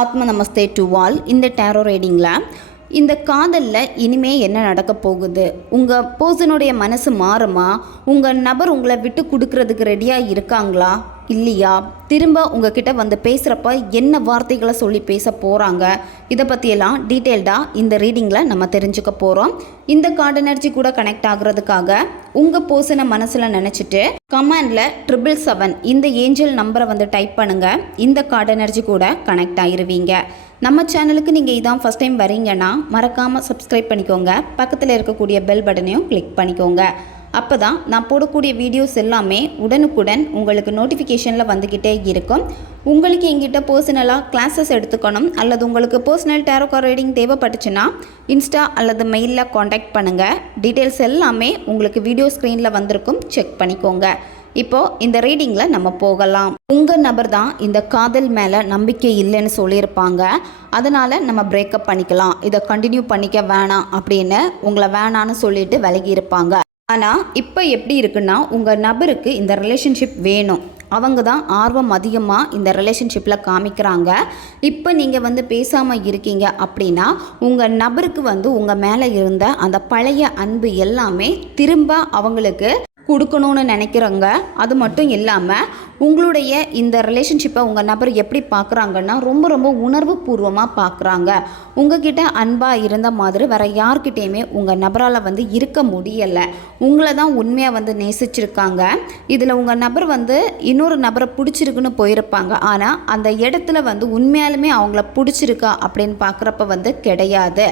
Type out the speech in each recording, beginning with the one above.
ஆத்ம நமஸ்தே to all. இந்த tarot ரீடிங்கில் இந்த காதலில் இனிமே என்ன நடக்க போகுது, உங்கள் பர்சனுடைய மனசு மாறுமா, உங்கள் நபர் உங்களை விட்டு கொடுக்கறதுக்கு ரெடியாக இருக்காங்களா இல்லையா, திரும்ப உங்ககிட்ட வந்து பேசுகிறப்ப என்ன வார்த்தைகளை சொல்லி பேச போகிறாங்க, இதை பற்றியெல்லாம் டீட்டெயில்டாக இந்த ரீடிங்கில் நம்ம தெரிஞ்சுக்க போகிறோம். இந்த கார்டு எனர்ஜி கூட கனெக்ட் ஆகுறதுக்காக உங்கள் பர்சனை மனசில் நினச்சிட்டு கமெண்டில் 777 இந்த ஏஞ்சல் நம்பரை வந்து டைப் பண்ணுங்கள். இந்த கார்டு எனர்ஜி கூட கனெக்ட் ஆகிருவீங்க. நம்ம சேனலுக்கு நீங்கள் இதான் ஃபஸ்ட் டைம் வரீங்கன்னா மறக்காமல் சப்ஸ்கிரைப் பண்ணிக்கோங்க. பக்கத்தில் இருக்கக்கூடிய பெல் பட்டனையும் கிளிக் பண்ணிக்கோங்க. அப்போ தான் நான் போடக்கூடிய வீடியோஸ் எல்லாமே உடனுக்குடன் உங்களுக்கு நோட்டிஃபிகேஷனில் வந்துக்கிட்டே இருக்கும். உங்களுக்கு எங்கிட்ட பர்சனலாக கிளாஸஸ் எடுத்துக்கணும் அல்லது உங்களுக்கு பர்சனல் டேரோ கார்டு ரீடிங் தேவைப்பட்டுச்சுன்னா இன்ஸ்டா அல்லது மெயிலில் காண்டாக்ட் பண்ணுங்கள். டீட்டெயில்ஸ் எல்லாமே உங்களுக்கு வீடியோ ஸ்க்ரீனில் வந்திருக்கும், செக் பண்ணிக்கோங்க. இப்போது இந்த ரீடிங்கில் நம்ம போகலாம். உங்கள் நபர் தான் இந்த காதல் மேலே நம்பிக்கை இல்லைன்னு சொல்லியிருப்பாங்க. அதனால் நம்ம பிரேக்கப் பண்ணிக்கலாம், இதை கண்டினியூ பண்ணிக்க வேணாம் அப்படின்னு உங்களை வேணான்னு சொல்லிட்டு விலகி இருப்பாங்க. ஆனால் இப்போ எப்படி இருக்குன்னா, உங்கள் நபருக்கு இந்த ரிலேஷன்ஷிப் வேணும், அவங்க தான் ஆர்வம் அதிகமாக இந்த ரிலேஷன்ஷிப்பில் காமிக்கிறாங்க. இப்போ நீங்கள் வந்து பேசாமல் இருக்கீங்க அப்படின்னா உங்கள் நபருக்கு வந்து உங்கள் மேலே இருந்த அந்த பழைய அன்பு எல்லாமே திரும்ப அவங்களுக்கு கொடுக்கணும்னு நினைக்கிறவங்க. அது மட்டும் இல்லாமல் உங்களுடைய இந்த ரிலேஷன்ஷிப்பை உங்கள் நபர் எப்படி பார்க்குறாங்கன்னா ரொம்ப ரொம்ப உணர்வு பூர்வமாக பார்க்குறாங்க. உங்ககிட்ட அன்பாக இருந்த மாதிரி வேறு யார்கிட்டையுமே உங்கள் நபரால் வந்து இருக்க முடியலை. உங்களை தான் உண்மையாக வந்து நேசிச்சிருக்காங்க. இதில் உங்கள் நபர் வந்து இன்னொரு நபரை பிடிச்சிருக்குன்னு போயிருப்பாங்க. ஆனால் அந்த இடத்துல வந்து உண்மையாலுமே அவங்கள பிடிச்சிருக்கா அப்படின்னு பார்க்குறப்ப வந்து கிடையாது.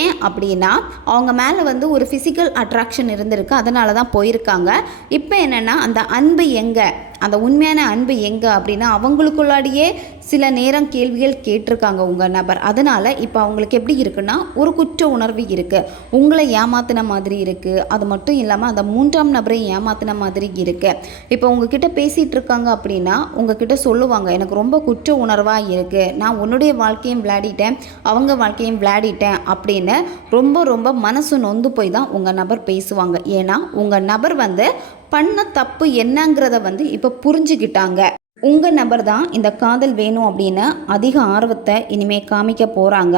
ஏன் அப்படின்னா அவங்க மேலே வந்து ஒரு ஃபிசிக்கல் அட்ராக்ஷன் இருந்திருக்கு, அதனால தான் போயிருக்காங்க. இப்போ என்னென்னா அந்த அன்பு எங்கே, அந்த உண்மையான அன்பு எங்கே அப்படின்னா அவங்களுக்குள்ளாடியே சில நேரம் கேள்விகள் கேட்டிருக்காங்க உங்கள் நபர். அதனால் இப்போ அவங்களுக்கு எப்படி இருக்குன்னா ஒரு குற்ற உணர்வு இருக்குது, உங்களை ஏமாத்தின மாதிரி இருக்குது. அது மட்டும் இல்லாமல் அந்த மூன்றாம் நபரை ஏமாத்தின மாதிரி இருக்குது. இப்போ உங்ககிட்ட பேசிகிட்டு இருக்காங்க அப்படின்னா உங்ககிட்ட சொல்லுவாங்க, எனக்கு ரொம்ப குற்ற உணர்வாக இருக்குது, நான் உன்னுடைய வாழ்க்கையும் விளையாடிட்டேன், அவங்க வாழ்க்கையும் விளையாடிட்டேன் அப்படின்னு ரொம்ப ரொம்ப மனசு நொந்து போய் தான் உங்கள் நபர் பேசுவாங்க. ஏன்னா உங்கள் நபர் வந்து பண்ண தப்பு என்னங்கிறத வந்து இப்போ புரிஞ்சுக்கிட்டாங்க. உங்கள் நபர் தான் இந்த காதல் வேணும் அப்படின்னு அதிக ஆர்வத்தை இனிமேல் காமிக்க போகிறாங்க.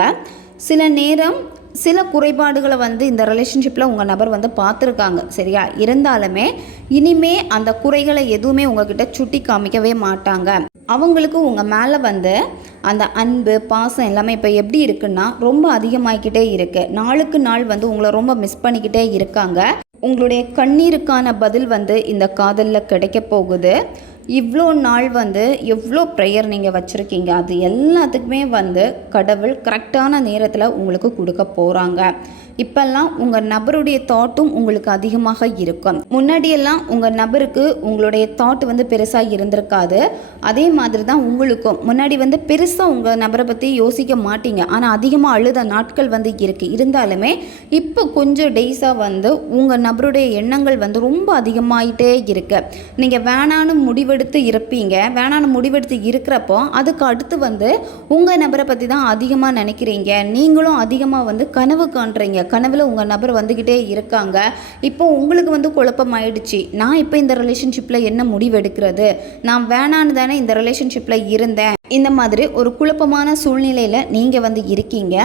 சில நேரம் சில குறைபாடுகளை வந்து இந்த ரிலேஷன்ஷிப்பில் உங்கள் நபர் வந்து பார்த்துருக்காங்க, சரியா? இருந்தாலுமே இனிமே அந்த குறைகளை எதுவுமே உங்ககிட்ட சுட்டி காமிக்கவே மாட்டாங்க. அவங்களுக்கு உங்கள் மேலே வந்து அந்த அன்பு பாசம் எல்லாமே இப்போ எப்படி இருக்குன்னா ரொம்ப அதிகமாகிக்கிட்டே இருக்குது. நாளுக்கு நாள் வந்து உங்களை ரொம்ப மிஸ் பண்ணிக்கிட்டே இருக்காங்க. உங்களுடைய கண்ணீருக்கான பதில் வந்து இந்த காதலில் கிடைக்க போகுது. இவ்வளோ நாள் வந்து எவ்வளோ ப்ரேயர் நீங்கள் வச்சுருக்கீங்க, அது எல்லாத்துக்குமே வந்து கடவுள் கரெக்டான நேரத்தில் உங்களுக்கு கொடுக்க போகிறாங்க. இப்போல்லாம் உங்கள் நபருடைய தாட்டும் உங்களுக்கு அதிகமாக இருக்கும். முன்னாடியெல்லாம் உங்கள் நபருக்கு உங்களுடைய தாட் வந்து பெருசாக இருந்திருக்காது. அதே மாதிரி தான் உங்களுக்கும் முன்னாடி வந்து பெருசாக உங்கள் நபரை பற்றி யோசிக்க மாட்டீங்க. ஆனால் அதிகமாக அழுத நாட்கள் வந்து இருக்குது. இருந்தாலுமே இப்போ கொஞ்சம் டேஸாக வந்து உங்கள் நபருடைய எண்ணங்கள் வந்து ரொம்ப அதிகமாகிட்டே இருக்கு. நீங்கள் வேணான்னு முடிவெடுத்து இருப்பீங்க. வேணான்னு முடிவெடுத்து இருக்கிறப்போ அதுக்கு அடுத்து வந்து உங்கள் நபரை பற்றி தான் அதிகமாக நினைக்கிறீங்க. நீங்களும் அதிகமாக வந்து கனவு காண்றீங்க. கனவில் உங்கள் நபர் வந்துக்கிட்டே இருக்காங்க. இப்போ உங்களுக்கு வந்து குழப்பமாயிடுச்சு, நான் இப்போ இந்த ரிலேஷன்ஷிப்பில் என்ன முடிவெடுக்கிறது, நான் வேணான்னு தானே இந்த ரிலேஷன்ஷிப்பில் இருந்தேன். இந்த மாதிரி ஒரு குழப்பமான சூழ்நிலையில் நீங்கள் வந்து இருக்கீங்க.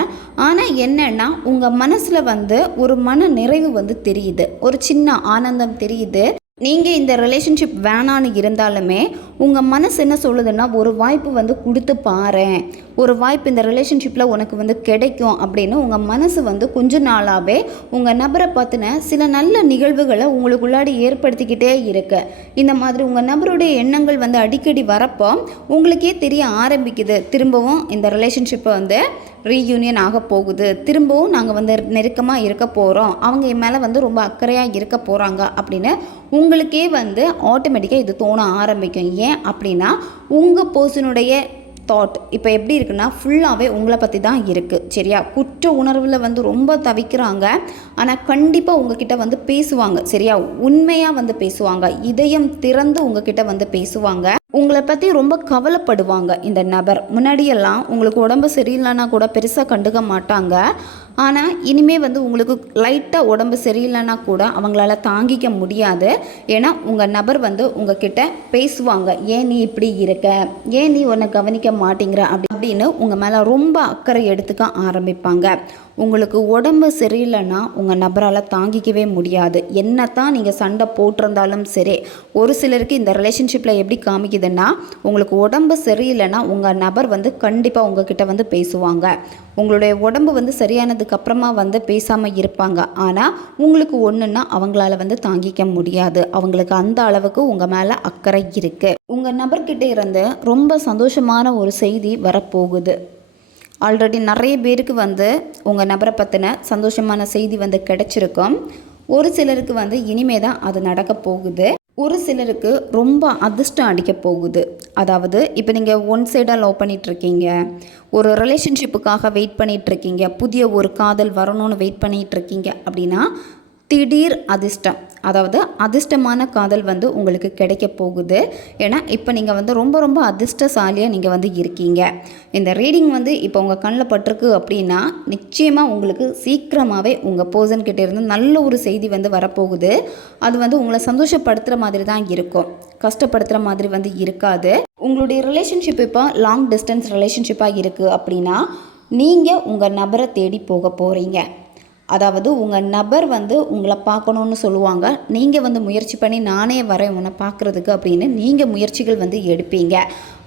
ஆனால் என்னென்னா உங்கள் மனசில் வந்து ஒரு மன நிறைவு வந்து தெரியுது, ஒரு சின்ன ஆனந்தம் தெரியுது. நீங்கள் இந்த ரிலேஷன்ஷிப் வேணான்னு இருந்தாலுமே உங்கள் மனசு என்ன சொல்லுதுன்னா ஒரு வாய்ப்பு வந்து கொடுத்து பாரேன், ஒரு வாய்ப்பு இந்த ரிலேஷன்ஷிப்பில் உனக்கு வந்து கிடைக்கும் அப்படின்னு உங்கள் மனசு வந்து கொஞ்ச நாளாகவே உங்கள் நபரை பார்த்தின சில நல்ல நிகழ்வுகளை உங்களுக்குள்ளாடி ஏற்படுத்திக்கிட்டே இருக்கு. இந்த மாதிரி உங்கள் நபருடைய எண்ணங்கள் வந்து அடிக்கடி வரப்போ உங்களுக்கே தெரிய ஆரம்பிக்குது, திரும்பவும் இந்த ரிலேஷன்ஷிப்பை வந்து ரீயூனியன் ஆக போகுது, திரும்பவும் நாங்கள் வந்து நெருக்கமாக இருக்க போகிறோம், அவங்க என் மேலே வந்து ரொம்ப அக்கறையாக இருக்க போகிறாங்க அப்படின்னு உங்களுக்கே வந்து ஆட்டோமேட்டிக்காக இது தோண ஆரம்பிக்கும். ஏன் அப்படின்னா உங்கள் பர்சனுடைய தாட் இப்போ எப்படி இருக்குன்னா ஃபுல்லாகவே உங்களை பற்றி தான் இருக்குது, சரியா? குற்ற உணர்வில் வந்து ரொம்ப தவிக்கிறாங்க. ஆனால் கண்டிப்பாக உங்ககிட்ட வந்து பேசுவாங்க, சரியா? உண்மையாக வந்து பேசுவாங்க, இதயம் திறந்து உங்ககிட்ட வந்து பேசுவாங்க. உங்களை பற்றி ரொம்ப கவலைப்படுவாங்க இந்த நபர். முன்னாடியெல்லாம் உங்களுக்கு உடம்பு சரியில்லைன்னா கூட பெருசாக கண்டுக்க மாட்டாங்க. ஆனால் இனிமேல் வந்து உங்களுக்கு லைட்டாக உடம்பு சரியில்லைன்னா கூட அவங்களால தாங்கிக்க முடியாது. ஏன்னா உங்கள் நபர் வந்து உங்ககிட்ட பேசுவாங்க, ஏன் நீ இப்படி இருக்க, ஏன் நீ உன்னை கவனிக்க மாட்டேங்கிற அப்படின்னு உங்கள் மேலே ரொம்ப அக்கறை எடுத்துக்க ஆரம்பிப்பாங்க. உங்களுக்கு உடம்பு சரியில்லைன்னா உங்கள் நபரால் தாங்கிக்கவே முடியாது. என்ன தான் நீங்கள் சண்டை போட்டிருந்தாலும் சரி, ஒரு சிலருக்கு இந்த ரிலேஷன்ஷிப்பில் எப்படி காமிக்குதுன்னா, உங்களுக்கு உடம்பு சரியில்லைன்னா உங்கள் நபர் வந்து கண்டிப்பாக உங்ககிட்ட வந்து பேசுவாங்க. உங்களுடைய உடம்பு வந்து சரியானதுக்கு அப்புறமா வந்து பேசாமல் இருப்பாங்க. ஆனால் உங்களுக்கு ஒன்றுன்னா அவங்களால வந்து தாங்கிக்க முடியாது. அவங்களுக்கு அந்த அளவுக்கு உங்கள் மேலே அக்கறை இருக்குது. உங்கள் நபர்கிட்ட இருந்து ரொம்ப சந்தோஷமான ஒரு செய்தி வரப்போகுது. ஆல்ரெடி நிறைய பேருக்கு வந்து உங்கள் நபரை பற்றின சந்தோஷமான செய்தி வந்து கிடைச்சிருக்கும். ஒரு சிலருக்கு வந்து இனிமே தான் அது நடக்க போகுது. ஒரு சிலருக்கு ரொம்ப அதிர்ஷ்டம் அடிக்க போகுது. அதாவது இப்போ நீங்கள் ஒன் சைடாக லவ் பண்ணிகிட்ருக்கீங்க, ஒரு ரிலேஷன்ஷிப்புக்காக வெயிட் பண்ணிகிட்ருக்கீங்க, புதிய ஒரு காதல் வரணும்னு வெயிட் பண்ணிகிட்ருக்கீங்க அப்படின்னா திடீர் அதிர்ஷ்டம், அதாவது அதிர்ஷ்டமான காதல் வந்து உங்களுக்கு கிடைக்க போகுது. ஏன்னா இப்போ நீங்கள் வந்து ரொம்ப ரொம்ப அதிர்ஷ்டசாலியாக நீங்கள் வந்து இருக்கீங்க. இந்த ரீடிங் வந்து இப்போ உங்கள் கண்ணில் பட்டிருக்கு அப்படின்னா நிச்சயமாக உங்களுக்கு சீக்கிரமாகவே உங்கள் பர்சன்கிட்ட இருந்து நல்ல ஒரு செய்தி வந்து வரப்போகுது. அது வந்து உங்களை சந்தோஷப்படுத்துகிற மாதிரி தான் இருக்கும், கஷ்டப்படுத்துகிற மாதிரி வந்து இருக்காது. உங்களுடைய ரிலேஷன்ஷிப் இப்போ லாங் டிஸ்டன்ஸ் ரிலேஷன்ஷிப்பாக இருக்குது அப்படின்னா நீங்கள் உங்கள் நபரை தேடி போக போகிறீங்க. அதாவது உங்கள் நபர் வந்து உங்களை பார்க்கணுன்னு சொல்லுவாங்க. நீங்கள் வந்து முயற்சி பண்ணி நானே வரேன் உன்னை பார்க்குறதுக்கு அப்படின்னு நீங்கள் முயற்சிகள் வந்து எடுப்பீங்க.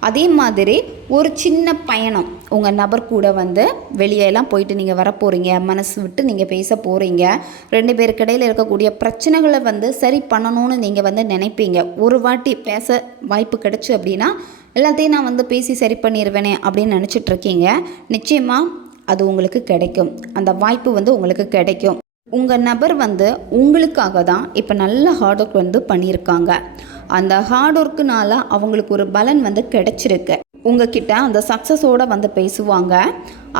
அதே மாதிரி ஒரு சின்ன பயணம் உங்கள் நபர் கூட வந்து வெளியெல்லாம் போயிட்டு நீங்கள் வர போகிறீங்க, மனசு விட்டு நீங்கள் பேச போகிறீங்க. 2 பேருக்கு இடையில் இருக்கக்கூடிய பிரச்சனைகளை வந்து சரி பண்ணணும்னு நீங்கள் வந்து நினைப்பீங்க. ஒரு வாட்டி பேச வாய்ப்பு கிடச்சி அப்படின்னா எல்லாத்தையும் நான் வந்து பேசி சரி பண்ணிடுவேனே அப்படின்னு நினச்சிட்ருக்கீங்க. நிச்சயமாக அது உங்களுக்கு கிடைக்கும். அந்த வாய்ப்பு வந்து உங்களுக்கு கிடைக்கும். உங்கள் நபர் வந்து உங்களுக்காக தான் இப்போ நல்ல ஹார்ட் ஒர்க் வந்து பண்ணியிருக்காங்க. அந்த ஹார்ட் ஒர்க்குனால அவங்களுக்கு ஒரு பலன் வந்து கிடைச்சிருக்கு. உங்ககிட்ட அந்த சக்ஸஸோடு வந்து பேசுவாங்க.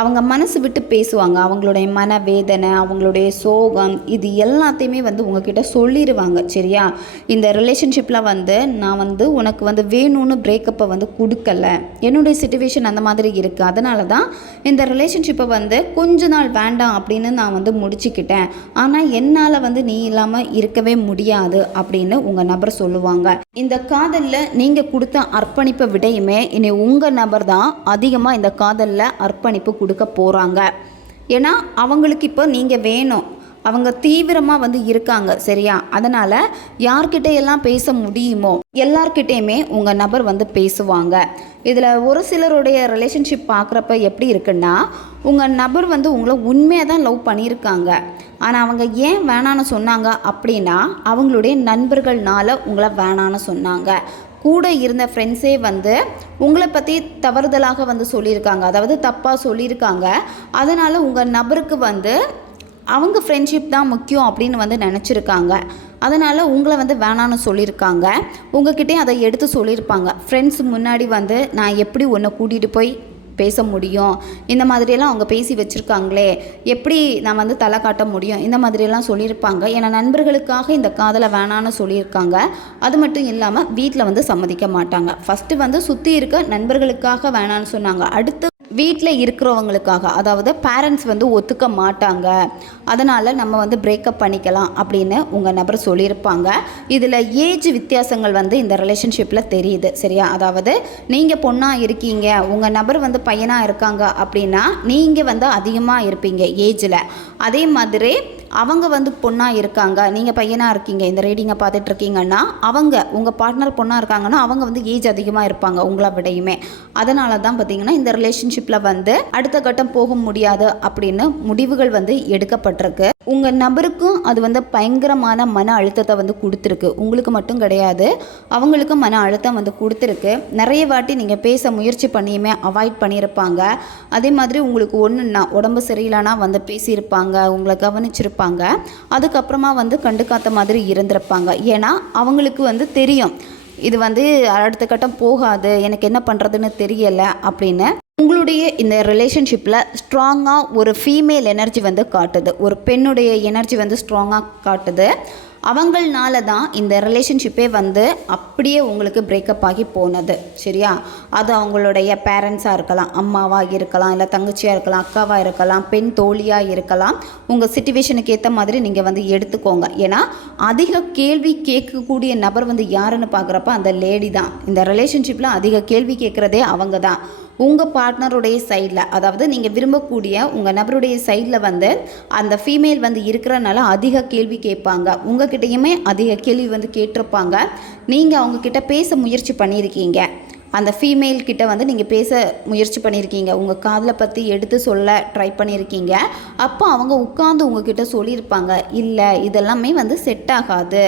அவங்க மனசு விட்டு பேசுவாங்க. அவங்களுடைய மனவேதனை, அவங்களுடைய சோகம், இது எல்லாத்தையுமே வந்து உங்ககிட்ட சொல்லிடுவாங்க. சரியா, இந்த ரிலேஷன்ஷிப்பில் வந்து நான் வந்து உனக்கு வந்து வேணும்னு பிரேக்கப்பை வந்து கொடுக்கல, என்னுடைய சிச்சுவேஷன் அந்த மாதிரி இருக்குது, அதனால தான் இந்த ரிலேஷன்ஷிப்பை வந்து கொஞ்ச நாள் வேண்டாம் அப்படின்னு நான் வந்து முடிச்சுக்கிட்டேன். ஆனால் என்னால் வந்து நீ இல்லாமல் இருக்கவே முடியாது அப்படின்னு உங்கள் நபர் சொல்லுவாங்க. இந்த காதலில் நீங்கள் கொடுத்த அர்ப்பணிப்பை விடையுமே இனி உங்கள் நபர் தான் அதிகமாக இந்த காதலில் அர்ப்பணிப்பு கொடுக்க போகிறாங்க. ஏன்னா அவங்களுக்கு இப்போ நீங்கள் வேணும், அவங்க தீவிரமாக வந்து இருக்காங்க. சரியா, அதனால் யார்கிட்ட எல்லாம் பேச முடியுமோ எல்லார்கிட்டேயுமே உங்கள் நபர் வந்து பேசுவாங்க. இதில் ஒரு சிலருடைய ரிலேஷன்ஷிப் பார்க்குறப்ப எப்படி இருக்குன்னா, உங்கள் நபர் வந்து உங்களை உண்மையாக தான் லவ் பண்ணியிருக்காங்க. ஆனால் அவங்க ஏன் வேணான்னு சொன்னாங்க அப்படின்னா அவங்களுடைய நண்பர்கள்னால உங்களை வேணான்னு சொன்னாங்க. கூட இருந்த ஃப்ரெண்ட்ஸே வந்து உங்களை பற்றி தவறுதலாக வந்து சொல்லியிருக்காங்க, அதாவது தப்பாக சொல்லியிருக்காங்க. அதனால் உங்கள் நபருக்கு வந்து அவங்க ஃப்ரெண்ட்ஷிப் தான் முக்கியம் அப்படின்னு வந்து நினச்சிருக்காங்க. அதனால் உங்களை வந்து வேணான்னு சொல்லியிருக்காங்க. உங்ககிட்டே அதை எடுத்து சொல்லியிருப்பாங்க. ஃப்ரெண்ட்ஸ் முன்னாடி வந்து நான் எப்படி உன்னை கூட்டிகிட்டு போய் பேச முடியும், இந்த மாதிரியெல்லாம் அவங்க பேசி வச்சுருக்காங்களே, எப்படி நான் வந்து தலை காட்ட முடியும், இந்த மாதிரியெல்லாம் சொல்லியிருப்பாங்க. ஏன்னா நண்பர்களுக்காக இந்த காதலை வேணான்னு சொல்லியிருக்காங்க. அது மட்டும் இல்லாமல் வீட்டில் வந்து சம்மதிக்க மாட்டாங்க. ஃபஸ்ட்டு வந்து சுற்றி இருக்க நண்பர்களுக்காக வேணான்னு சொன்னாங்க. அடுத்து வீட்டில் இருக்கிறவங்களுக்காக, அதாவது பேரண்ட்ஸ் வந்து ஒத்துக்க மாட்டாங்க, அதனால் நம்ம வந்து பிரேக்கப் பண்ணிக்கலாம் அப்படின்னு உங்கள் நபர் சொல்லியிருப்பாங்க. இதில் ஏஜ் வித்தியாசங்கள் வந்து இந்த ரிலேஷன்ஷிப்பில் தெரியுது. சரியா, அதாவது நீங்கள் பொண்ணாக இருக்கீங்க, உங்கள் நபர் வந்து பையனாக இருக்காங்க அப்படின்னா நீங்கள் வந்து அதிகமாக இருப்பீங்க ஏஜில். அதே மாதிரி அவங்க வந்து பொண்ணாக இருக்காங்க, நீங்கள் பையனாக இருக்கீங்க, இந்த ரீடிங்கை பார்த்துட்ருக்கீங்கன்னா அவங்க உங்கள் பார்ட்னர் பொண்ணாக இருக்காங்கன்னா அவங்க வந்து ஏஜ் அதிகமாக இருப்பாங்க உங்களை விடையுமே. அதனால தான் பார்த்திங்கன்னா இந்த ரிலேஷன்ஷிப்பில் வந்து அடுத்த கட்டம் போக முடியாது அப்படின்னு முடிவுகள் வந்து எடுக்கப்பட்டிருக்கு. உங்கள் நபருக்கும் அது வந்து பயங்கரமான மன அழுத்தத்தை வந்து கொடுத்துருக்கு. உங்களுக்கு மட்டும் கிடையாது, அவங்களுக்கும் மன அழுத்தம் வந்து கொடுத்துருக்கு. நிறைய வாட்டி நீங்கள் பேச முயற்சி பண்ணியுமே அவாய்ட் பண்ணியிருப்பாங்க. அதே மாதிரி உங்களுக்கு ஒன்றுன்னா உடம்பு சரியில்லைனா வந்து பேசியிருப்பாங்க, உங்களை கவனிச்சிருப்பாங்க. அதுக்கப்புறமா வந்து கண்டுக்காத்த மாதிரி இருந்திருப்பாங்க. ஏன்னா அவங்களுக்கு வந்து தெரியும் இது வந்து அடுத்த கட்டம் போகாது, எனக்கு என்ன பண்ணுறதுன்னு தெரியலை அப்படின்னு. உங்களுடைய இந்த ரிலேஷன்ஷிப்பில் ஸ்ட்ராங்காக ஒரு ஃபீமேல் எனர்ஜி வந்து காட்டுது, ஒரு பெண்ணுடைய எனர்ஜி வந்து ஸ்ட்ராங்காக காட்டுது. அவங்களால தான் இந்த ரிலேஷன்ஷிப்பே வந்து அப்படியே உங்களுக்கு பிரேக்கப் ஆகி போனது. சரியா? அது அவங்களுடைய பேரண்ட்ஸாக இருக்கலாம், அம்மாவாக இருக்கலாம், இல்லை தங்கச்சியாக இருக்கலாம், அக்காவாக இருக்கலாம், பெண் தோழியாக இருக்கலாம். உங்கள் சிச்சுவேஷனுக்கு ஏற்ற மாதிரி நீங்கள் வந்து எடுத்துக்கோங்க. ஏன்னா அதிக கேள்வி கேட்கக்கூடிய நபர் வந்து யாருன்னு பார்க்குறப்ப அந்த லேடி தான். இந்த ரிலேஷன்ஷிப்பில் அதிக கேள்வி கேட்குறதே அவங்க தான். உங்கள் பார்ட்னருடைய சைடில், அதாவது நீங்கள் விரும்பக்கூடிய உங்கள் நபருடைய சைடில் வந்து அந்த ஃபீமேல் வந்து இருக்கிறனால அதிக கேள்வி கேட்பாங்க. உங்ககிட்டையுமே அதிக கேள்வி வந்து கேட்டிருப்பாங்க. நீங்கள் அவங்கக்கிட்ட பேச முயற்சி பண்ணியிருக்கீங்க. அந்த ஃபீமேல் கிட்ட வந்து நீங்கள் பேச முயற்சி பண்ணியிருக்கீங்க. உங்கள் காதலை பற்றி எடுத்து சொல்ல ட்ரை பண்ணியிருக்கீங்க. அப்போ அவங்க உட்காந்து உங்ககிட்ட சொல்லியிருப்பாங்க, இல்லை இதெல்லாமே வந்து செட் ஆகாது,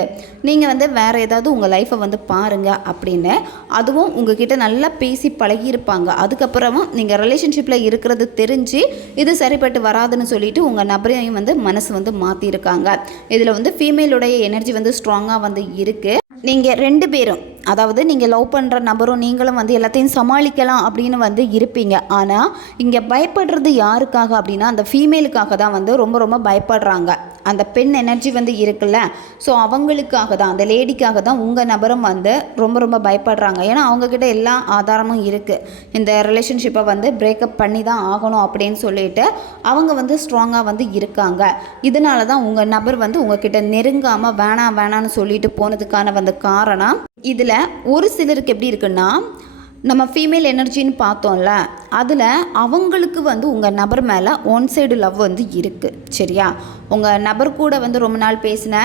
நீங்கள் வந்து வேறு ஏதாவது உங்கள் லைஃப்பை வந்து பாருங்கள் அப்படின்னு. அதுவும் உங்ககிட்ட நல்லா பேசி பழகியிருப்பாங்க. அதுக்கப்புறமும் நீங்கள் ரிலேஷன்ஷிப்பில் இருக்கிறது தெரிஞ்சு இது சரிப்பட்டு வராதுன்னு சொல்லிட்டு உங்கள் நபரையும் வந்து மனசு வந்து மாற்றிருக்காங்க. இதில் வந்து ஃபீமேலுடைய எனர்ஜி வந்து ஸ்ட்ராங்காக வந்து இருக்குது. நீங்கள் 2 பேரும், அதாவது நீங்கள் லவ் பண்ணுற நபரும் நீங்களும் வந்து எல்லாத்தையும் சமாளிக்கலாம் அப்படின்னு வந்து இருப்பீங்க. ஆனால் இங்கே பயப்படுறது யாருக்காக அப்படின்னா அந்த ஃபீமேலுக்காக தான் வந்து ரொம்ப ரொம்ப பயப்படுறாங்க. அந்த பெண் எனர்ஜி வந்து இருக்குல்ல, ஸோ அவங்களுக்காக தான், அந்த லேடிக்காக தான் உங்கள் நபரும் வந்து ரொம்ப ரொம்ப பயப்படுறாங்க. ஏன்னா அவங்கக்கிட்ட எல்லா ஆதாரமும் இருக்குது. இந்த ரிலேஷன்ஷிப்பை வந்து பிரேக்கப் பண்ணி தான் ஆகணும் அப்படின்னு சொல்லிட்டு அவங்க வந்து ஸ்ட்ராங்காக வந்து இருக்காங்க. இதனால தான் உங்கள் நபர் வந்து உங்ககிட்ட நெருங்காமல் வேணான்னு சொல்லிட்டு போனதுக்கான வந்து காரணம். இதில் ஒரு சிலருக்கு எப்படி இருக்குன்னா, நம்ம ஃபீமேல் எனர்ஜின்னு பார்த்தோம்ல, அதில் அவங்களுக்கு வந்து உங்கள் நபர் மேலே ஒன் சைடு லவ் வந்து இருக்குது. சரியா? உங்கள் நபர் கூட வந்து ரொம்ப நாள் பேசின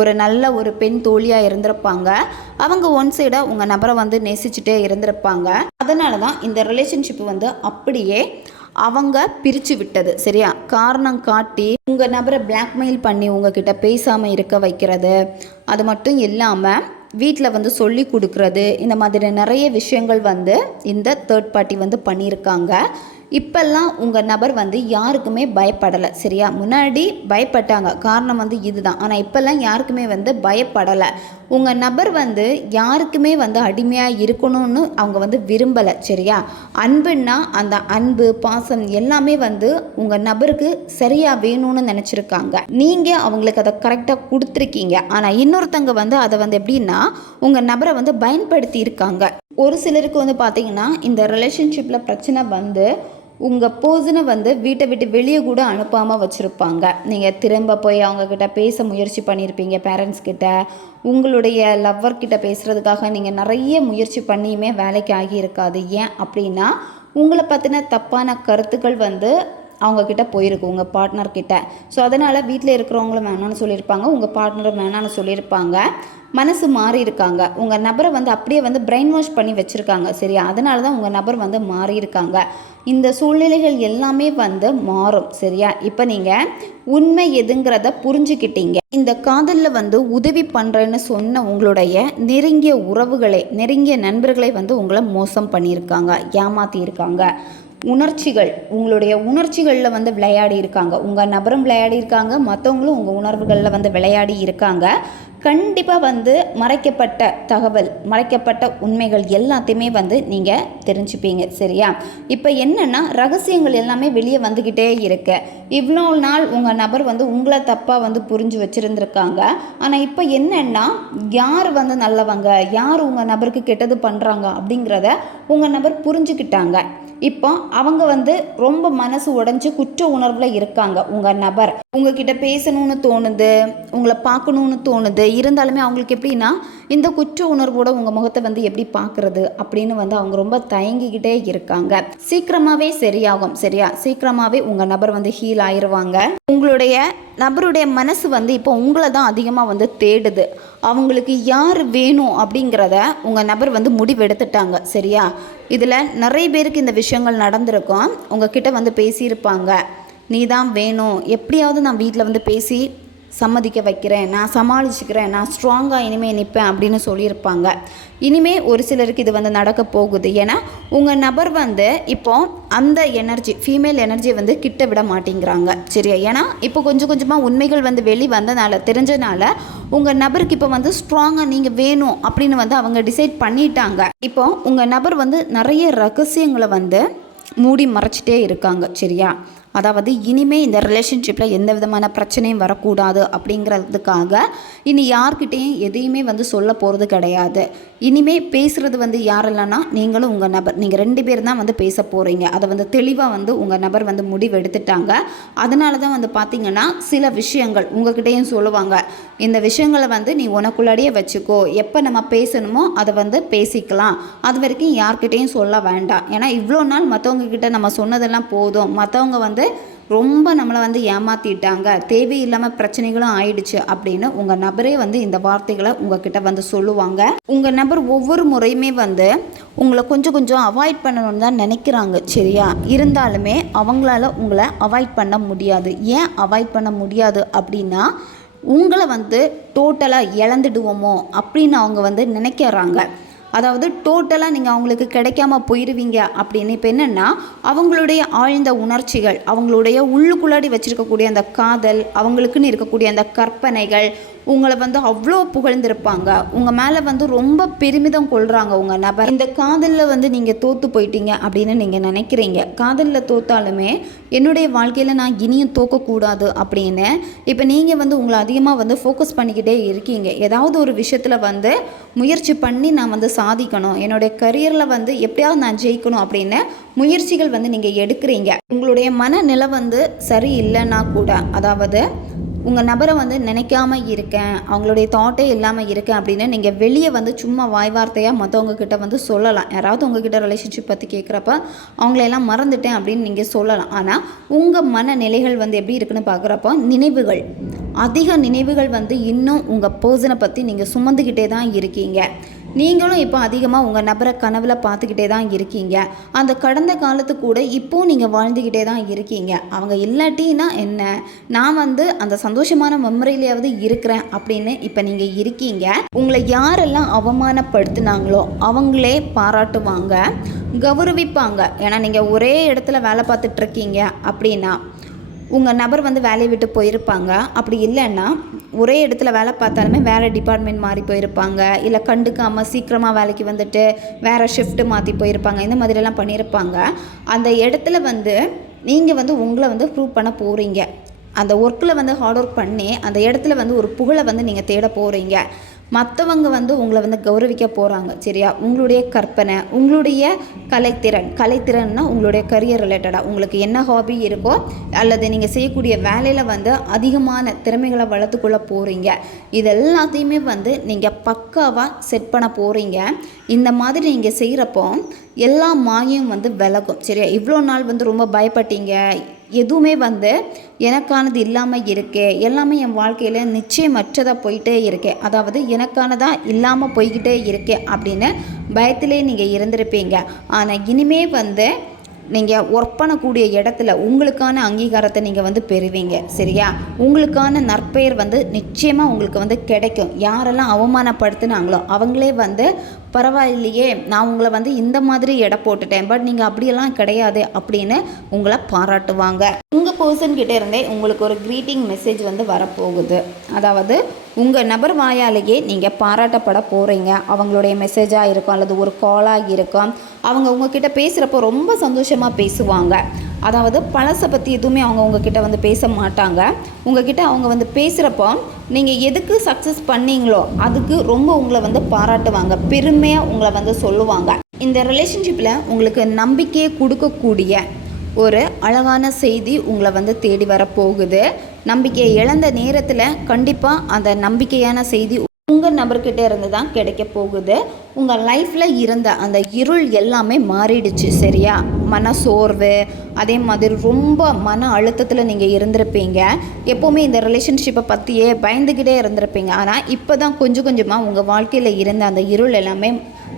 ஒரு நல்ல ஒரு பெண் தோழியாக இருந்திருப்பாங்க. அவங்க ஒன் சைடாக உங்கள் நபரை வந்து நேசிச்சுட்டே இருந்திருப்பாங்க. அதனால தான் இந்த ரிலேஷன்ஷிப் வந்து அப்படியே அவங்க பிரித்து விட்டது. சரியா? காரணம் காட்டி உங்கள் நபரை பிளாக்மெயில் பண்ணி உங்ககிட்ட பேசாமல் இருக்க வைக்கிறது, அது மட்டும் இல்லாமல் வீட்டில் வந்து சொல்லி கொடுக்குறது, இந்த மாதிரி நிறைய விஷயங்கள் வந்து இந்த தேர்ட் பார்ட்டி வந்து பண்ணியிருக்காங்க. இப்போல்லாம் உங்கள் நபர் வந்து யாருக்குமே பயப்படலை. சரியா? முன்னாடி பயப்பட்டாங்க, காரணம் வந்து இதுதான். ஆனால் இப்போல்லாம் யாருக்குமே வந்து பயப்படலை. உங்கள் நபர் வந்து யாருக்குமே வந்து அடிமையாக இருக்கணும்னு அவங்க வந்து விரும்பலை. சரியா? அன்புன்னா அந்த அன்பு பாசம் எல்லாமே வந்து உங்கள் நபருக்கு சரியாக வேணும்னு நினச்சிருக்காங்க. நீங்கள் அவங்களுக்கு அதை கரெக்டாக கொடுத்துருக்கீங்க. ஆனால் இன்னொருத்தங்க வந்து அதை வந்து எப்படின்னா உங்கள் நபரை வந்து பயன்படுத்தி இருக்காங்க. ஒரு சிலருக்கு வந்து பார்த்திங்கன்னா இந்த ரிலேஷன்ஷிப்பில் பிரச்சனை வந்து உங்கள் பர்சனை வந்து வீட்டை விட்டு வெளியே கூட அனுப்பாமல் வச்சுருப்பாங்க. நீங்கள் திரும்ப போய் அவங்கக்கிட்ட பேச முயற்சி பண்ணியிருப்பீங்க. பேரண்ட்ஸ் கிட்ட, உங்களுடைய லவ்வர்கிட்ட பேசுகிறதுக்காக நீங்கள் நிறைய முயற்சி பண்ணியுமே வேலைக்கு ஆகியிருக்காது. ஏன் அப்படின்னா உங்களை பற்றின தப்பான கருத்துக்கள் வந்து அவங்கக்கிட்ட போயிருக்கு, உங்கள் பார்ட்னர்கிட்ட. ஸோ அதனால் வீட்டில் இருக்கிறவங்களும் வேணான்னு சொல்லியிருப்பாங்க, உங்கள் பார்ட்னரும் வேணான்னு சொல்லியிருப்பாங்க. மனசு மாறி இருக்காங்க. உங்கள் நபரை வந்து அப்படியே வந்து பிரெயின் வாஷ் பண்ணி வச்சுருக்காங்க. சரியா? அதனால தான் உங்கள் நபர் வந்து மாறி இருக்காங்க. இந்த சூழ்நிலைகள் எல்லாமே வந்து மாறும். சரியா? இப்போ நீங்கள் உண்மை எதுங்கிறத புரிஞ்சுக்கிட்டீங்க. இந்த காதலில் வந்து உதவி பண்ணுறேன்னு சொன்ன உங்களுடைய நெருங்கிய உறவுகளை, நெருங்கிய நண்பர்களை வந்து உங்களை மோசம் பண்ணியிருக்காங்க, ஏமாற்றியிருக்காங்க. உணர்ச்சிகள், உங்களுடைய உணர்ச்சிகளில் வந்து விளையாடி இருக்காங்க. உங்கள் நபரும் விளையாடி இருக்காங்க, மற்றவங்களும் உங்கள் உணர்வுகளில் வந்து விளையாடி இருக்காங்க. கண்டிப்பாக வந்து மறைக்கப்பட்ட தகவல், மறைக்கப்பட்ட உண்மைகள் எல்லாத்தையுமே வந்து நீங்கள் தெரிஞ்சுப்பீங்க. சரியா? இப்போ என்னென்னா ரகசியங்கள் எல்லாமே வெளியே வந்துக்கிட்டே இருக்கு. இவ்வளோ நாள் உங்கள் நபர் வந்து உங்களை தப்பாக வந்து புரிஞ்சு வச்சுருந்துருக்காங்க. ஆனால் இப்போ என்னென்னா யார் வந்து நல்லவங்க, யார் உங்கள் நபருக்கு கெட்டது பண்ணுறாங்க அப்படிங்கிறத உங்கள் நபர் புரிஞ்சுக்கிட்டாங்க. இப்போ அவங்க வந்து ரொம்ப மனசு உடைஞ்சு குற்ற உணர்வில் இருக்காங்க. உங்கள் நபர் உங்ககிட்ட பேசணும்னு தோணுது, உங்களை பார்க்கணுன்னு தோணுது. இருந்தாலுமே அவங்களுக்கு எப்படின்னா இந்த குற்ற உணர்வோட உங்கள் முகத்தை வந்து எப்படி பார்க்குறது அப்படின்னு வந்து அவங்க ரொம்ப தயங்கிக்கிட்டே இருக்காங்க. சீக்கிரமாகவே சரியாகும். சரியா? சீக்கிரமாகவே உங்கள் நபர் வந்து ஹீல் ஆயிடுவாங்க. உங்களுடைய நபருடைய மனசு வந்து இப்போ உங்களை தான் அதிகமாக வந்து தேடுது. அவங்களுக்கு யார் வேணும் அப்படிங்கிறத உங்கள் நபர் வந்து முடிவெடுத்துட்டாங்க. சரியா? இதில் நிறைய பேருக்கு இந்த விஷயங்கள் நடந்திருக்கும். உங்ககிட்ட வந்து பேசியிருப்பாங்க, நீ தான் வேணும், எப்படியாவது நான் வீட்டில் வந்து பேசி சம்மதிக்க வைக்கிறேன், நான் சமாளிச்சுக்கிறேன், நான் ஸ்ட்ராங்காக இனிமேல் நிற்பேன் அப்படின்னு சொல்லியிருப்பாங்க. இனிமேல் ஒரு சிலருக்கு இது வந்து நடக்க போகுது. ஏன்னா உங்கள் நபர் வந்து இப்போ அந்த எனர்ஜி, ஃபீமேல் எனர்ஜியை வந்து கிட்ட விட மாட்டேங்கிறாங்க. சரியா? ஏன்னா இப்போ கொஞ்சம் கொஞ்சமாக உண்மைகள் வந்து வெளி வந்தனால, தெரிஞ்சனால உங்கள் நபருக்கு இப்போ வந்து ஸ்ட்ராங்காக நீங்கள் வேணும் அப்படின்னு வந்து அவங்க டிசைட் பண்ணிட்டாங்க. இப்போ உங்கள் நபர் வந்து நிறைய ரகசியங்களை வந்து மூடி மறைச்சிட்டே இருக்காங்க. சரியா? அதாவது இனிமேல் இந்த ரிலேஷன்ஷிப்பில் எந்த விதமான பிரச்சனையும் வரக்கூடாது அப்படிங்கிறதுக்காக இனி யார்கிட்டையும் எதையுமே வந்து சொல்ல போகிறது கிடையாது. இனிமேல் பேசுகிறது வந்து யாரெல்லாம்னா நீங்களும் உங்கள் நபர், நீங்கள் 2 பேர் தான் வந்து பேச போகிறீங்க. அதை வந்து தெளிவாக வந்து உங்கள் நபர் வந்து முடிவு எடுத்துட்டாங்க. அதனால தான் வந்து பார்த்திங்கன்னா சில விஷயங்கள் உங்ககிட்டையும் சொல்லுவாங்க, இந்த விஷயங்களை வந்து நீ உனக்குள்ளாடியே வச்சுக்கோ, எப்போ நம்ம பேசணுமோ அதை வந்து பேசிக்கலாம், அது வரைக்கும் யார்கிட்டையும் சொல்ல வேண்டாம். ஏன்னா இவ்வளோ நாள் மற்றவங்கக்கிட்ட நம்ம சொன்னதெல்லாம் போதும், மற்றவங்க வந்து ரொம்ப நம்மளை வந்து ஏமாற்றிட்டாங்க, தேவையில்லாமல் பிரச்சனைகளும் ஆயிடுச்சு அப்படின்னு உங்கள் நபரே வந்து இந்த வார்த்தைகளை உங்ககிட்ட வந்து சொல்லுவாங்க. உங்கள் நபர் ஒவ்வொரு முறையுமே வந்து உங்களை கொஞ்சம் கொஞ்சம் அவாய்ட் பண்ணணும்னு தான் நினைக்கிறாங்க, சரியா? இருந்தாலுமே அவங்களால உங்களை அவாய்ட் பண்ண முடியாது. ஏன் அவாய்ட் பண்ண முடியாது அப்படின்னா, உங்களை வந்து டோட்டலாக இழந்துடுவோமோ அப்படின்னு அவங்க வந்து நினைக்கிறாங்க. அதாவது டோட்டலாக நீங்கள் அவங்களுக்கு கிடைக்காம போயிடுவீங்க அப்படின்னு. இப்போ என்னென்னா, அவங்களுடைய ஆழ்ந்த உணர்ச்சிகள், அவங்களுடைய உள்ளுக்குள்ளாடி வச்சுருக்கக்கூடிய அந்த காதல், அவங்களுக்குன்னு இருக்கக்கூடிய அந்த கற்பனைகள் உங்களை வந்து அவ்வளோ புகழ்ந்திருப்பாங்க. உங்கள் மேலே வந்து ரொம்ப பெருமிதம் கொள்கிறாங்க உங்கள் நபர். இந்த காதலில் வந்து நீங்கள் தோற்று போயிட்டீங்க அப்படின்னு நீங்கள் நினைக்கிறீங்க. காதலில் தோற்றாலுமே என்னுடைய வாழ்க்கையில் நான் இனியும் தோக்கக்கூடாது அப்படின்னு இப்போ நீங்கள் வந்து உங்களை அதிகமாக வந்து ஃபோக்கஸ் பண்ணிக்கிட்டே இருக்கீங்க. ஏதாவது ஒரு விஷயத்தில் வந்து முயற்சி பண்ணி நான் வந்து சாதிக்கணும், என்னுடைய கரியரில் வந்து எப்படியாவது நான் ஜெயிக்கணும் அப்படின்னு முயற்சிகள் வந்து நீங்கள் எடுக்கிறீங்க. உங்களுடைய மனநிலை வந்து சரியில்லைன்னா கூட, அதாவது உங்கள் நபரை வந்து நினைக்காம இருக்கேன், அவங்களுடைய தாட்டே இல்லாமல் இருக்கேன் அப்படின்னு நீங்கள் வெளியே வந்து சும்மா வாய் வார்த்தையாக மற்றவங்கக்கிட்ட வந்து சொல்லலாம். யாராவது உங்ககிட்ட ரிலேஷன்ஷிப் பற்றி கேட்குறப்ப அவங்களையெல்லாம் மறந்துட்டேன் அப்படின்னு நீங்கள் சொல்லலாம். ஆனால் உங்கள் மனநிலைகள் வந்து எப்படி இருக்குன்னு பார்க்குறப்போ, நினைவுகள், அதிக நினைவுகள் வந்து இன்னும் உங்கள் பர்சனை பற்றி நீங்கள் சுமந்துக்கிட்டே தான் இருக்கீங்க. நீங்களும் இப்போ அதிகமாக உங்கள் நபரை கனவில் பார்த்துக்கிட்டே தான் இருக்கீங்க. அந்த கடந்த காலத்து கூட இப்போது நீங்கள் வாழ்ந்துக்கிட்டே தான் இருக்கீங்க. அவங்க இல்லாட்டின்னா என்ன, நான் வந்து அந்த சந்தோஷமான மெமரியிலேயாவது இருக்கிறேன் அப்படின்னு இப்போ நீங்கள் இருக்கீங்க. உங்களை யாரெல்லாம் அவமானப்படுத்தினாங்களோ அவங்களே பாராட்டுவாங்க, கௌரவிப்பாங்க. ஏன்னா நீங்கள் ஒரே இடத்துல வேலை பார்த்துட்ருக்கீங்க அப்படின்னா உங்கள் நபர் வந்து வேலையை விட்டு போயிருப்பாங்க. அப்படி இல்லைன்னா ஒரே இடத்துல வேலை பார்த்தாலுமே வேறு டிபார்ட்மெண்ட் மாறி போயிருப்பாங்க, இல்லை கண்டுக்காமல் சீக்கிரமாக வேலைக்கு வந்துட்டு வேறு ஷிஃப்ட்டு மாற்றி போயிருப்பாங்க. இந்த மாதிரிலாம் பண்ணியிருப்பாங்க. அந்த இடத்துல வந்து நீங்கள் வந்து உங்களை வந்து ப்ரூவ் பண்ண போகிறீங்க. அந்த ஒர்க்கில் வந்து ஹார்ட் ஒர்க் பண்ணி அந்த இடத்துல வந்து ஒரு புகழை வந்து நீங்கள் தேட போகிறீங்க. மற்றவங்க வந்து உங்களை வந்து கௌரவிக்க போகிறாங்க, சரியா? உங்களுடைய கற்பனை, உங்களுடைய கலைத்திறன்னா உங்களுடைய கரியர் ரிலேட்டடாக உங்களுக்கு என்ன ஹாபி இருக்கோ அல்லது நீங்கள் செய்யக்கூடிய வேலையில் வந்து அதிகமான திறமைகளை வளர்த்துக்கொள்ள போகிறீங்க. இது எல்லாத்தையுமே வந்து நீங்கள் பக்காவாக செட் பண்ண போகிறீங்க. இந்த மாதிரி நீங்கள் செய்கிறப்போ எல்லா மாயும் வந்து விலகும், சரியா? இவ்வளோ நாள் வந்து ரொம்ப பயப்பட்டீங்க, எதுவுமே வந்து எனக்கானது இல்லாமல் இருக்கே, எல்லாமே என் வாழ்க்கையில் நிச்சயமற்றதாக போயிட்டே இருக்கே, அதாவது எனக்கானதாக இல்லாமல் போய்கிட்டே இருக்கே அப்படின்னு பயத்திலே நீங்கள் இருந்திருப்பீங்க. ஆனால் இனிமே வந்து நீங்கள் ஒர்க் பண்ணக்கூடிய இடத்துல உங்களுக்கான அங்கீகாரத்தை நீங்கள் வந்து பெறுவீங்க, சரியா? உங்களுக்கான நற்பெயர் வந்து நிச்சயமாக உங்களுக்கு வந்து கிடைக்கும். யாரெல்லாம் அவமானப்படுத்தினாங்களோ அவங்களே வந்து பரவாயில்லையே, நான் உங்களை வந்து இந்த மாதிரி எடை போட்டுட்டேன், பட் நீங்கள் அப்படியெல்லாம் கிடையாது அப்படின்னு உங்களை பாராட்டுவாங்க. உங்கள் பர்சன்கிட்ட இருந்தே உங்களுக்கு ஒரு க்ரீட்டிங் மெசேஜ் வந்து வரப்போகுது. அதாவது உங்கள் நபர் வாயாலேயே நீங்கள் பாராட்டப்பட போகிறீங்க. அவங்களுடைய மெசேஜாக இருக்கும் அல்லது ஒரு காலாக இருக்கும். அவங்க உங்ககிட்ட பேசுகிறப்போ ரொம்ப சந்தோஷமாக பேசுவாங்க. அதாவது பழசை பற்றி எதுவுமே அவங்க உங்ககிட்ட வந்து பேச மாட்டாங்க. உங்ககிட்ட அவங்க வந்து பேசுகிறப்போ நீங்கள் எதுக்கு சக்ஸஸ் பண்ணீங்களோ அதுக்கு ரொம்ப உங்களை வந்து பாராட்டுவாங்க, பெருமையாக உங்களை வந்து சொல்லுவாங்க. இந்த ரிலேஷன்ஷிப்பில் உங்களுக்கு நம்பிக்கையை கொடுக்கக்கூடிய ஒரு அழகான செய்தி உங்களை வந்து தேடி வரப்போகுது. நம்பிக்கையை இழந்த நேரத்தில் கண்டிப்பாக அந்த நம்பிக்கையான செய்தி உங்கள் நபர்கிட்ட இருந்து தான் கிடைக்க போகுது. உங்கள் லைஃப்பில் இருந்த அந்த இருள் எல்லாமே மாறிடுச்சு, சரியா? மன சோர்வு, அதே மாதிரி ரொம்ப மன அழுத்தத்தில் நீங்கள் இருந்திருப்பீங்க. எப்போவுமே இந்த ரிலேஷன்ஷிப்பை பற்றியே பயந்துக்கிட்டே இருந்திருப்பீங்க. ஆனால் இப்போ தான் கொஞ்சம் கொஞ்சமாக உங்கள் வாழ்க்கையில் இருந்த அந்த இருள் எல்லாமே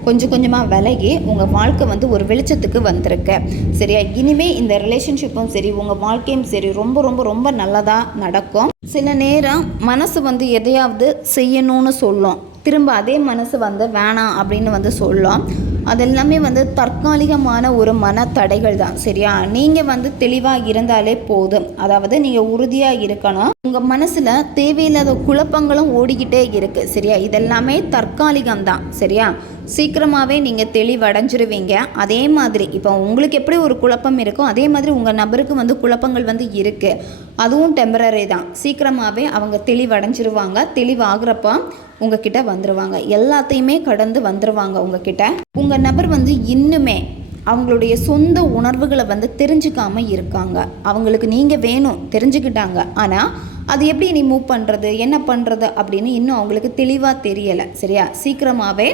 கொஞ்சம் கொஞ்சமாக விலகி உங்கள் வாழ்க்கை வந்து ஒரு வெளிச்சத்துக்கு வந்திருக்கு, சரியா? இனிமேல் இந்த ரிலேஷன்ஷிப்பும் சரி உங்கள் வாழ்க்கையும் சரி ரொம்ப ரொம்ப ரொம்ப நல்லதாக நடக்கும். சில நேரம் மனசு வந்து எதையாவது செய்யணும்னு சொல்லும், திரும்ப அதே மனசு வந்து வேணாம் அப்படின்னு வந்து சொல்லும். அதெல்லாமே வந்து தற்காலிகமான ஒரு மன தடைகள் தான், சரியா? நீங்கள் வந்து தெளிவாக இருந்தாலே போதும். அதாவது நீங்கள் உறுதியாக இருக்கணும். உங்கள் மனசில் தேவையில்லாத குழப்பங்களும் ஓடிக்கிட்டே இருக்குது, சரியா? இதெல்லாமே தற்காலிகம்தான், சரியா? சீக்கிரமாகவே நீங்கள் தெளிவடைஞ்சிருவீங்க. அதே மாதிரி இப்போ உங்களுக்கு எப்படி ஒரு குழப்பம் இருக்கோ அதே மாதிரி உங்கள் நபருக்கு வந்து குழப்பங்கள் வந்து இருக்குது. அதுவும் டெம்பரரி தான். சீக்கிரமாகவே அவங்க தெளிவடைஞ்சிருவாங்க. தெளிவாகிறப்ப உங்ககிட்ட வந்துடுவாங்க. எல்லாத்தையுமே கடந்து வந்துடுவாங்க உங்ககிட்ட. உங்கள் நபர் வந்து இன்னுமே அவங்களுடைய சொந்த உணர்வுகளை வந்து தெரிஞ்சுக்காமல் இருக்காங்க. அவங்களுக்கு நீங்கள் வேணும் தெரிஞ்சுக்கிட்டாங்க. ஆனால் அது எப்படி நீ மூவ் பண்ணுறது என்ன பண்ணுறது அப்படின்னு இன்னும் அவங்களுக்கு தெளிவாக தெரியலை. சரியா? சீக்கிரமாகவே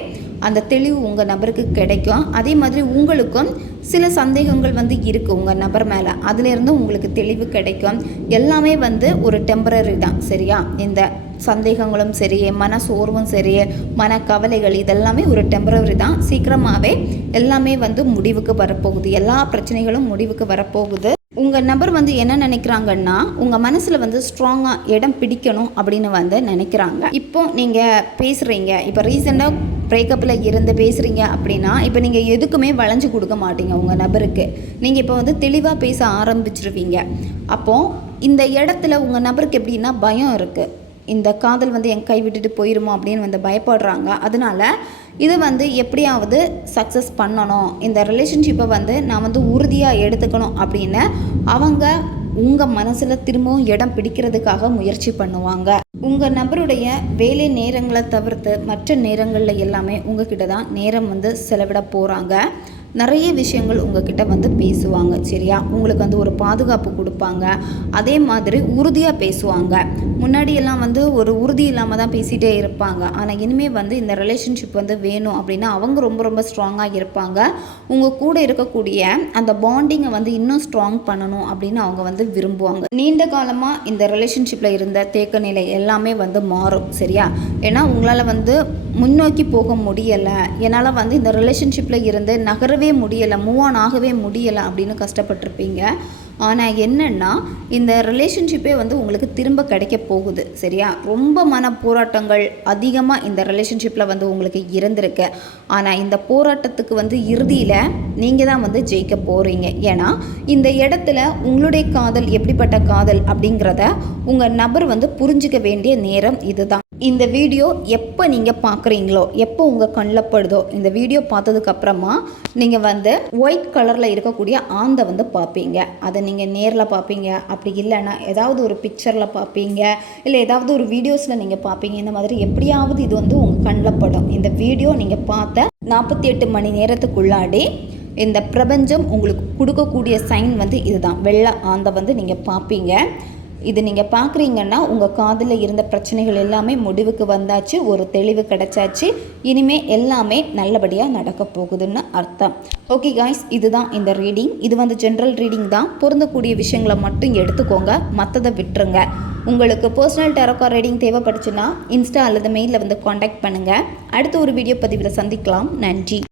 அந்த தெளிவு உங்கள் நபருக்கு கிடைக்கும். அதே மாதிரி உங்களுக்கும் சில சந்தேகங்கள் வந்து இருக்குது உங்கள் நபர் மேலே. அதுலேருந்து உங்களுக்கு தெளிவு கிடைக்கும். எல்லாமே வந்து ஒரு டெம்பரரி தான். சரியா? இந்த சந்தேகங்களும் சரி, மன சோர்வும் சரி, மன கவலைகள் இதெல்லாமே ஒரு டெம்பரரி தான். சீக்கிரமாகவே எல்லாமே வந்து முடிவுக்கு வரப்போகுது. எல்லா பிரச்சனைகளும் முடிவுக்கு வரப்போகுது. உங்கள் நபர் வந்து என்ன நினைக்கிறாங்கன்னா உங்கள் மனசில் வந்து ஸ்ட்ராங்காக இடம் பிடிக்கணும் அப்படின்னு வந்து நினைக்கிறாங்க. இப்போ நீங்கள் பேசுகிறீங்க, இப்போ ரீசெண்டாக பிரேக்கப்பில் இருந்து பேசுகிறீங்க அப்படின்னா இப்போ நீங்கள் எதுக்குமே வளைஞ்சு கொடுக்க மாட்டீங்க உங்கள் நபருக்கு. நீங்கள் இப்போ வந்து தெளிவாக பேச ஆரம்பிச்சிருவீங்க. அப்போது இந்த இடத்துல உங்கள் நபருக்கு எப்படின்னா பயம் இருக்குது. இந்த காதல் வந்து என் கை விட்டுட்டு போயிருமோ அப்படின்னு வந்து பயப்படுறாங்க. அதனால் இது வந்து எப்படியாவது சக்ஸஸ் பண்ணணும், இந்த ரிலேஷன்ஷிப்பை வந்து நான் வந்து உறுதியாக எடுத்துக்கணும் அப்படின்னு அவங்க உங்கள் மனசில் திரும்பவும் இடம் பிடிக்கிறதுக்காக முயற்சி பண்ணுவாங்க. உங்கள் நபருடைய வேலை நேரங்களை தவிர்த்து மற்ற நேரங்களில் எல்லாமே உங்ககிட்ட தான் நேரம் வந்து செலவிட போகிறாங்க. நிறைய விஷயங்கள் உங்ககிட்ட வந்து பேசுவாங்க. சரியா? உங்களுக்கு வந்து ஒரு பாதுகாப்பு கொடுப்பாங்க. அதே மாதிரி உறுதியாக பேசுவாங்க. முன்னாடியெல்லாம் வந்து ஒரு உறுதி இல்லாமல் தான் பேசிகிட்டே இருப்பாங்க. ஆனால் இனிமேல் வந்து இந்த ரிலேஷன்ஷிப் வந்து வேணும் அப்படின்னா அவங்க ரொம்ப ரொம்ப ஸ்ட்ராங்காக இருப்பாங்க. உங்கள் கூட இருக்கக்கூடிய அந்த பாண்டிங்கை வந்து இன்னும் ஸ்ட்ராங் பண்ணணும் அப்படின்னு அவங்க வந்து விரும்புவாங்க. நீண்ட காலமாக இந்த ரிலேஷன்ஷிப்பில் இருந்த தேக்க நிலை எல்லாமே வந்து மாறும். சரியா? ஏன்னா உங்களால் வந்து முன்னோக்கி போக முடியலை, என்னால் வந்து இந்த ரிலேஷன்ஷிப்பில் இருந்து நகரவே முடியலை, மூவ் ஆன் ஆகவே முடியலை அப்படின்னு கஷ்டப்பட்டிருப்பீங்க. ஆனால் என்னென்னா இந்த ரிலேஷன்ஷிப்பே வந்து உங்களுக்கு திரும்ப கிடைக்க போகுது. சரியா? ரொம்ப மன போராட்டங்கள் அதிகமாக இந்த ரிலேஷன்ஷிப்பில் வந்து உங்களுக்கு இருந்திருக்கு. ஆனால் இந்த போராட்டத்துக்கு வந்து இறுதியில் நீங்கள் தான் வந்து ஜெயிக்க போகிறீங்க. ஏன்னா இந்த இடத்துல உங்களுடைய காதல் எப்படிப்பட்ட காதல் அப்படிங்கிறத உங்கள் நபர் வந்து புரிஞ்சிக்க வேண்டிய நேரம் இதுதான். இந்த வீடியோ எப்போ நீங்கள் பார்க்குறீங்களோ, எப்போ உங்கள் கண்ணில் படுதோ, இந்த வீடியோ பார்த்ததுக்கப்புறமா நீங்கள் வந்து ஒயிட் கலரில் இருக்கக்கூடிய ஆந்தை வந்து பார்ப்பீங்க. அதை நீங்கள் நேரில் பார்ப்பீங்க. அப்படி இல்லைன்னா ஏதாவது ஒரு பிக்சரில் பார்ப்பீங்க, இல்லை ஏதாவது ஒரு வீடியோஸில் நீங்கள் பார்ப்பீங்க. இந்த மாதிரி எப்படியாவது இது வந்து உங்கள் கண்ணில் படும். இந்த வீடியோ நீங்கள் பார்த்த 48 மணி நேரத்துக்குள்ளாடி இந்த பிரபஞ்சம் உங்களுக்கு கொடுக்கக்கூடிய சைன் வந்து இதுதான். வெள்ளை ஆந்தை வந்து நீங்கள் பார்ப்பீங்க. இது நீங்கள் பார்க்குறீங்கன்னா உங்கள் காதில் இருந்த பிரச்சனைகள் எல்லாமே முடிவுக்கு வந்தாச்சு, ஒரு தெளிவு கிடைச்சாச்சு. இனிமேல் எல்லாமே நல்லபடியாக நடக்க போகுதுன்னு அர்த்தம். ஓகே காய்ஸ், இதுதான் இந்த ரீடிங். இது வந்து ஜென்ரல் ரீடிங் தான். பொருந்தக்கூடிய விஷயங்களை மட்டும் எடுத்துக்கோங்க, மற்றதை விட்டுருங்க. உங்களுக்கு பர்சனல் டாரோ கார்ட் ரீடிங் தேவைப்படுச்சுன்னா இன்ஸ்டா அல்லது மெயிலில் வந்து காண்டாக்ட் பண்ணுங்கள். அடுத்த ஒரு வீடியோ பதிவில் சந்திக்கலாம். நன்றி.